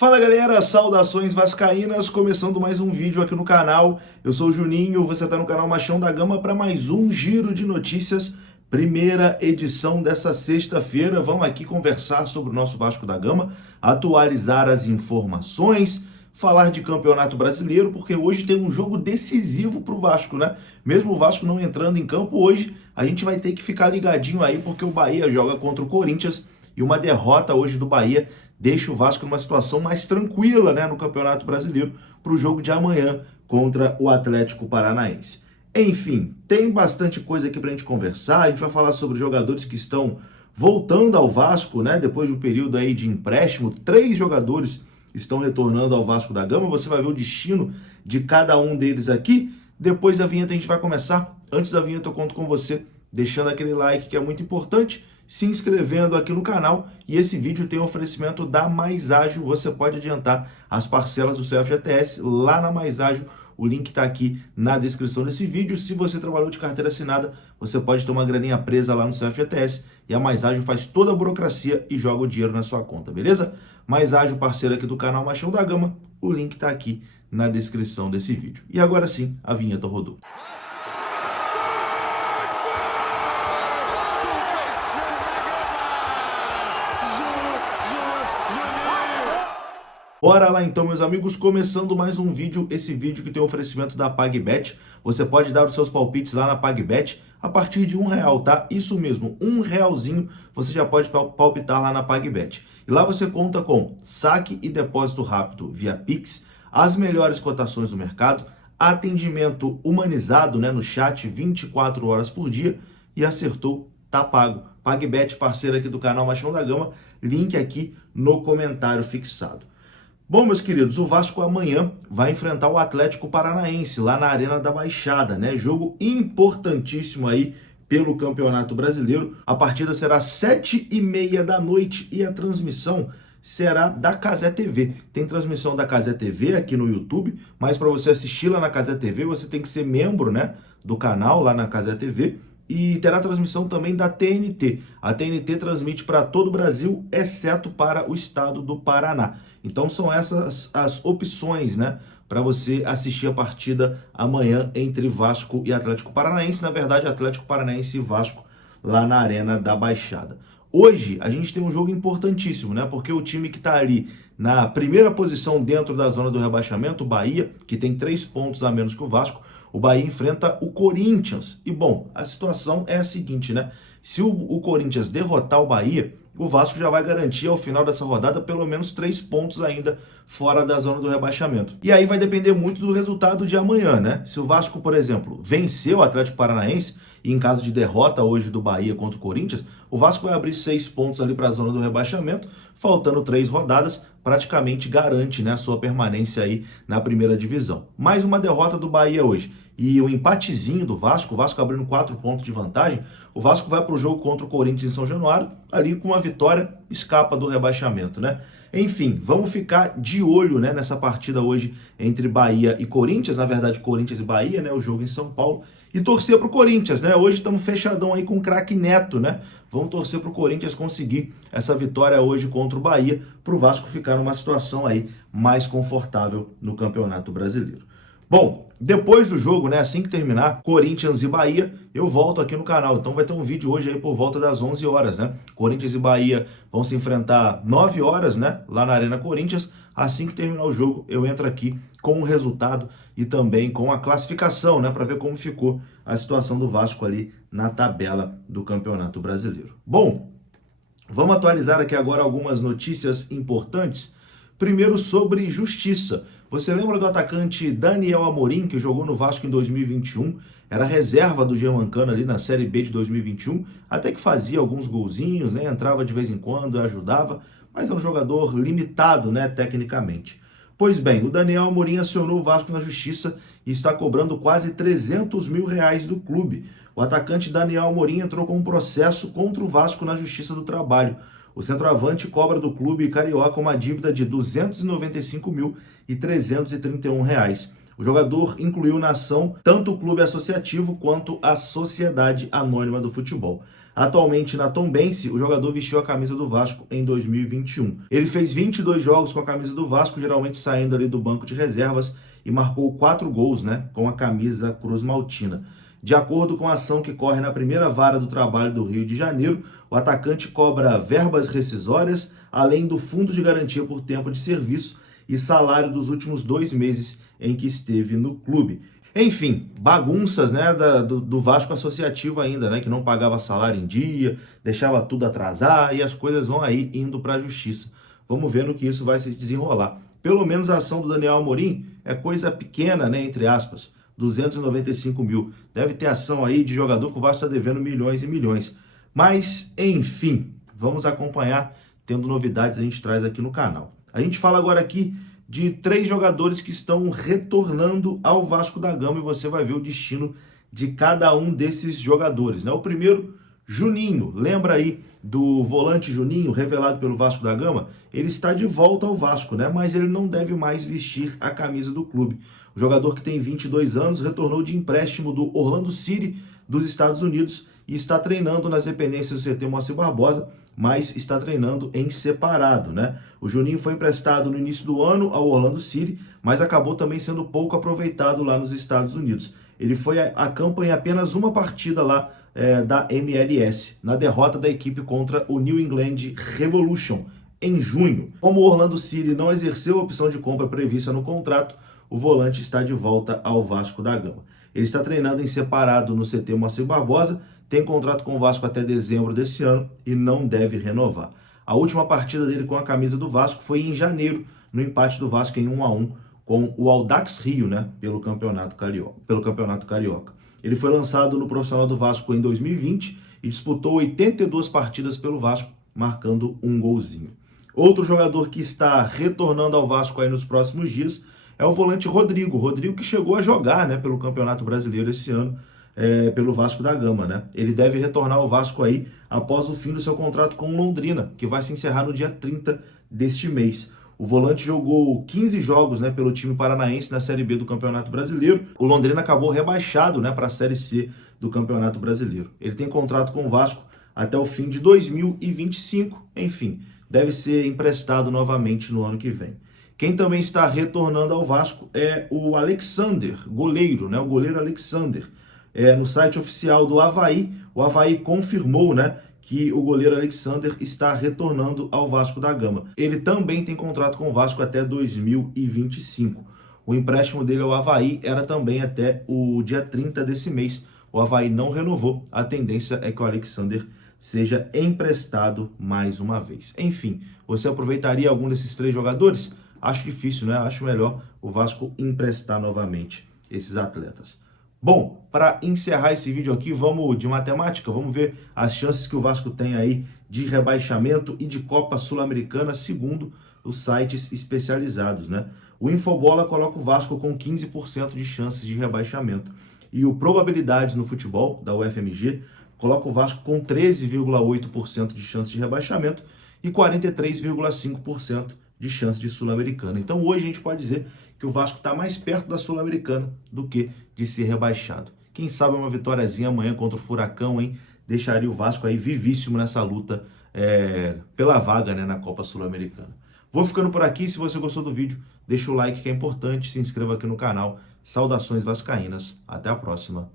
Fala galera, saudações vascaínas, começando mais um vídeo aqui no canal. Eu sou o Juninho, você está no canal Machão da Gama para mais um giro de notícias, primeira edição dessa sexta-feira. Vamos aqui conversar sobre o nosso Vasco da Gama, atualizar as informações, falar de Campeonato Brasileiro, porque hoje tem um jogo decisivo para o Vasco, né? Mesmo o Vasco não entrando em campo hoje, a gente vai ter que ficar ligadinho aí, porque o Bahia joga contra o Corinthians e uma derrota hoje do Bahia deixa o Vasco numa situação mais tranquila, né, no Campeonato Brasileiro para o jogo de amanhã contra o Atlético Paranaense. Enfim, tem bastante coisa aqui para a gente conversar. A gente vai falar sobre jogadores que estão voltando ao Vasco, né, depois de um período aí de empréstimo. 3 jogadores estão retornando ao Vasco da Gama. Você vai ver o destino de cada um deles aqui. Depois da vinheta a gente vai começar. Antes da vinheta eu conto com você deixando aquele like que é muito importante, se inscrevendo aqui no canal, e esse vídeo tem um oferecimento da Mais Ágil. Você pode adiantar as parcelas do seu FGTS lá na Mais Ágil. O link está aqui na descrição desse vídeo. Se você trabalhou de carteira assinada, você pode ter uma graninha presa lá no seu FGTS e a Mais Ágil faz toda a burocracia e joga o dinheiro na sua conta, beleza? Mais Ágil, parceiro aqui do canal Machão da Gama. O link está aqui na descrição desse vídeo. E agora sim, a vinheta rodou. Bora lá então, meus amigos, começando mais um vídeo, esse vídeo que tem oferecimento da PagBet. Você pode dar os seus palpites lá na PagBet a partir de R$1, tá? Isso mesmo, R$1 você já pode palpitar lá na PagBet. E lá você conta com saque e depósito rápido via Pix, as melhores cotações do mercado, atendimento humanizado, né, no chat 24 horas por dia, e acertou, tá pago. PagBet, parceira aqui do canal Machão da Gama, link aqui no comentário fixado. Bom, meus queridos, o Vasco amanhã vai enfrentar o Atlético Paranaense lá na Arena da Baixada, né? Jogo importantíssimo aí pelo Campeonato Brasileiro. A partida será às 7h30 da noite e a transmissão será da Cazé TV. Tem transmissão da Cazé TV aqui no YouTube, mas para você assistir lá na Cazé TV, você tem que ser membro, né, do canal lá na Cazé TV. E terá transmissão também da TNT. A TNT transmite para todo o Brasil, exceto para o estado do Paraná. Então são essas as opções, né, para você assistir a partida amanhã entre Vasco e Atlético Paranaense. Na verdade, Atlético Paranaense e Vasco lá na Arena da Baixada. Hoje a gente tem um jogo importantíssimo, né, porque o time que está ali na primeira posição dentro da zona do rebaixamento, o Bahia, que tem 3 pontos a menos que o Vasco, o Bahia enfrenta o Corinthians. E, bom, a situação é a seguinte, né? Se o Corinthians derrotar o Bahia, o Vasco já vai garantir ao final dessa rodada pelo menos 3 pontos ainda fora da zona do rebaixamento. E aí vai depender muito do resultado de amanhã, né? Se o Vasco, por exemplo, vencer o Atlético Paranaense, e em caso de derrota hoje do Bahia contra o Corinthians, o Vasco vai abrir 6 pontos ali para a zona do rebaixamento, faltando 3 rodadas, praticamente garante, né, a sua permanência aí na primeira divisão. Mais uma derrota do Bahia hoje e o empatezinho do Vasco, o Vasco abrindo 4 pontos de vantagem, o Vasco vai para o jogo contra o Corinthians em São Januário, ali com uma vitória, escapa do rebaixamento, né? Enfim, vamos ficar de olho, né, nessa partida hoje entre Bahia e Corinthians, na verdade Corinthians e Bahia, né, o jogo em São Paulo, e torcer para o Corinthians, né? Hoje estamos fechadão aí com o craque Neto, né? Vamos torcer para o Corinthians conseguir essa vitória hoje contra o Bahia, para o Vasco ficar numa situação aí mais confortável no Campeonato Brasileiro. Bom, depois do jogo, né, assim que terminar, Corinthians e Bahia, eu volto aqui no canal. Então vai ter um vídeo hoje aí por volta das 11 horas, né? Corinthians e Bahia vão se enfrentar 9 horas, né, lá na Arena Corinthians. Assim que terminar o jogo, eu entro aqui com o resultado e também com a classificação, né, para ver como ficou a situação do Vasco ali na tabela do Campeonato Brasileiro. Bom, vamos atualizar aqui agora algumas notícias importantes. Primeiro sobre justiça. Você lembra do atacante Daniel Amorim, que jogou no Vasco em 2021? Era reserva do Germancano ali na Série B de 2021, até que fazia alguns golzinhos, né? Entrava de vez em quando, ajudava, mas é um jogador limitado, né, tecnicamente. Pois bem, o Daniel Amorim acionou o Vasco na justiça e está cobrando quase R$300 mil do clube. O atacante Daniel Amorim entrou com um processo contra o Vasco na Justiça do Trabalho. O centroavante cobra do clube carioca uma dívida de R$295.331. O jogador incluiu na ação tanto o clube associativo quanto a Sociedade Anônima do Futebol. Atualmente na Tombense, o jogador vestiu a camisa do Vasco em 2021. Ele fez 22 jogos com a camisa do Vasco, geralmente saindo ali do banco de reservas, e marcou 4 gols, né, com a camisa Cruz Maltina. De acordo com a ação que corre na primeira vara do trabalho do Rio de Janeiro, o atacante cobra verbas rescisórias, além do fundo de garantia por tempo de serviço e salário dos últimos 2 meses em que esteve no clube. Enfim, bagunças, né, do Vasco Associativo ainda, né, que não pagava salário em dia, deixava tudo atrasar e as coisas vão aí indo para a justiça. Vamos ver no que isso vai se desenrolar. Pelo menos a ação do Daniel Amorim é coisa pequena, né, entre aspas, 295 mil. Deve ter ação aí de jogador que o Vasco está devendo milhões e milhões. Mas, enfim, vamos acompanhar. Tendo novidades, a gente traz aqui no canal. A gente fala agora aqui de 3 jogadores que estão retornando ao Vasco da Gama e você vai ver o destino de cada um desses jogadores, né? O primeiro, Juninho. Lembra aí do volante Juninho, revelado pelo Vasco da Gama? Ele está de volta ao Vasco, né? Mas ele não deve mais vestir a camisa do clube. O jogador, que tem 22 anos, retornou de empréstimo do Orlando City dos Estados Unidos e está treinando nas dependências do CT Moacir Barbosa, mas está treinando em separado, né? O Juninho foi emprestado no início do ano ao Orlando City, mas acabou também sendo pouco aproveitado lá nos Estados Unidos. Ele foi a campo em apenas uma partida lá da MLS, na derrota da equipe contra o New England Revolution, em junho. Como o Orlando City não exerceu a opção de compra prevista no contrato, o volante está de volta ao Vasco da Gama. Ele está treinando em separado no CT Moacir Barbosa, tem contrato com o Vasco até dezembro desse ano e não deve renovar. A última partida dele com a camisa do Vasco foi em janeiro, no empate do Vasco em 1-1 com o Audax Rio, né, pelo Campeonato Carioca. Ele foi lançado no profissional do Vasco em 2020 e disputou 82 partidas pelo Vasco, marcando um golzinho. Outro jogador que está retornando ao Vasco aí nos próximos dias é o volante Rodrigo. Rodrigo, que chegou a jogar, né, pelo Campeonato Brasileiro esse ano, pelo Vasco da Gama, né? Ele deve retornar ao Vasco aí após o fim do seu contrato com o Londrina, que vai se encerrar no dia 30 deste mês. O volante jogou 15 jogos, né, pelo time paranaense na Série B do Campeonato Brasileiro. O Londrina acabou rebaixado, né, para a Série C do Campeonato Brasileiro. Ele tem contrato com o Vasco até o fim de 2025. Enfim, deve ser emprestado novamente no ano que vem. Quem também está retornando ao Vasco é o Alexander, goleiro, né? O goleiro Alexander. No site oficial do Avaí, o Avaí confirmou, né, que o goleiro Alexander está retornando ao Vasco da Gama. Ele também tem contrato com o Vasco até 2025. O empréstimo dele ao Avaí era também até o dia 30 desse mês. O Avaí não renovou. A tendência é que o Alexander seja emprestado mais uma vez. Enfim, você aproveitaria algum desses 3 jogadores? Acho difícil, né? Acho melhor o Vasco emprestar novamente esses atletas. Bom, para encerrar esse vídeo aqui, vamos de matemática, vamos ver as chances que o Vasco tem aí de rebaixamento e de Copa Sul-Americana, segundo os sites especializados, né? O Infobola coloca o Vasco com 15% de chances de rebaixamento. E o Probabilidades no Futebol, da UFMG, coloca o Vasco com 13,8% de chance de rebaixamento e 43,5% de chance de Sul-Americana. Então hoje a gente pode dizer que o Vasco está mais perto da Sul-Americana do que de ser rebaixado. Quem sabe uma vitóriazinha amanhã contra o Furacão, hein? Deixaria o Vasco aí vivíssimo nessa luta pela vaga, né, na Copa Sul-Americana. Vou ficando por aqui. Se você gostou do vídeo, deixa o like que é importante, se inscreva aqui no canal. Saudações vascaínas. Até a próxima.